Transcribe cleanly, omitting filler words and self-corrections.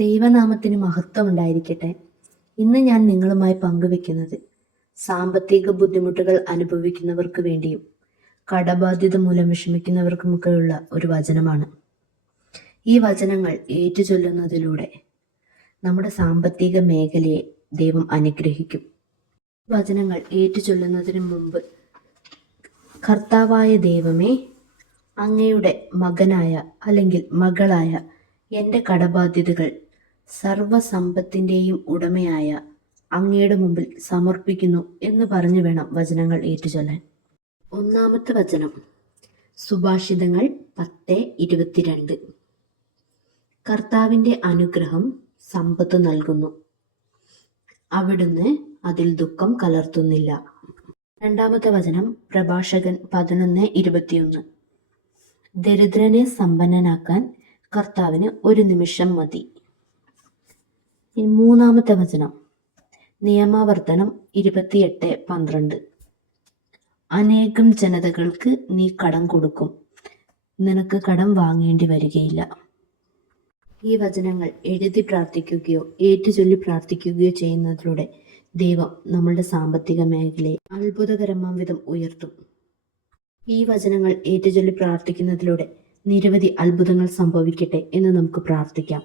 ദൈവനാമത്തിന് മഹത്വം ഉണ്ടായിരിക്കട്ടെ. ഇന്ന് ഞാൻ നിങ്ങളുമായി പങ്കുവെക്കുന്നത് സാമ്പത്തിക ബുദ്ധിമുട്ടുകൾ അനുഭവിക്കുന്നവർക്ക് വേണ്ടിയും കടബാധ്യത മൂലം വിഷമിക്കുന്നവർക്കുമൊക്കെയുള്ള ഒരു വചനമാണ്. ഈ വചനങ്ങൾ ഏറ്റുചൊല്ലുന്നതിലൂടെ നമ്മുടെ സാമ്പത്തിക മേഖലയെ ദൈവം അനുഗ്രഹിക്കും. വചനങ്ങൾ ഏറ്റുചൊല്ലുന്നതിന് മുമ്പ് കർത്താവായ ദൈവമേ, അങ്ങയുടെ മകനായ അല്ലെങ്കിൽ മകളായ എൻ്റെ കടബാധ്യതകൾ സർവസമ്പത്തിൻ്റെയും ഉടമയായ അങ്ങയുടെ മുമ്പിൽ സമർപ്പിക്കുന്നു എന്ന് പറഞ്ഞു വേണം വചനങ്ങൾ ഏറ്റുചൊല്ലാൻ. ഒന്നാമത്തെ വചനം സുഭാഷിതങ്ങൾ 10:22. കർത്താവിൻ്റെ അനുഗ്രഹം സമ്പത്ത് നൽകുന്നു, അവിടുന്ന് അതിൽ ദുഃഖം കലർത്തുന്നില്ല. രണ്ടാമത്തെ വചനം പ്രഭാഷകൻ 11:21. ദരിദ്രനെ സമ്പന്നനാക്കാൻ കർത്താവിന് ഒരു നിമിഷം മതി. മൂന്നാമത്തെ വചനം നിയമാവർത്തനം 28:12. അനേകം ജനതകൾക്ക് നീ കടം കൊടുക്കും, നിനക്ക് കടം വാങ്ങേണ്ടി വരികയില്ല. ഈ വചനങ്ങൾ എഴുതി പ്രാർത്ഥിക്കുകയോ ഏറ്റുചൊല്ലി പ്രാർത്ഥിക്കുകയോ ചെയ്യുന്നതിലൂടെ ദൈവം നമ്മളുടെ സാമ്പത്തിക മേഖലയെ അത്ഭുതകരമാം വിധം ഉയർത്തും. ഈ വചനങ്ങൾ ഏറ്റുചൊല്ലി പ്രാർത്ഥിക്കുന്നതിലൂടെ നിരവധി അത്ഭുതങ്ങൾ സംഭവിക്കട്ടെ എന്ന് നമുക്ക് പ്രാർത്ഥിക്കാം.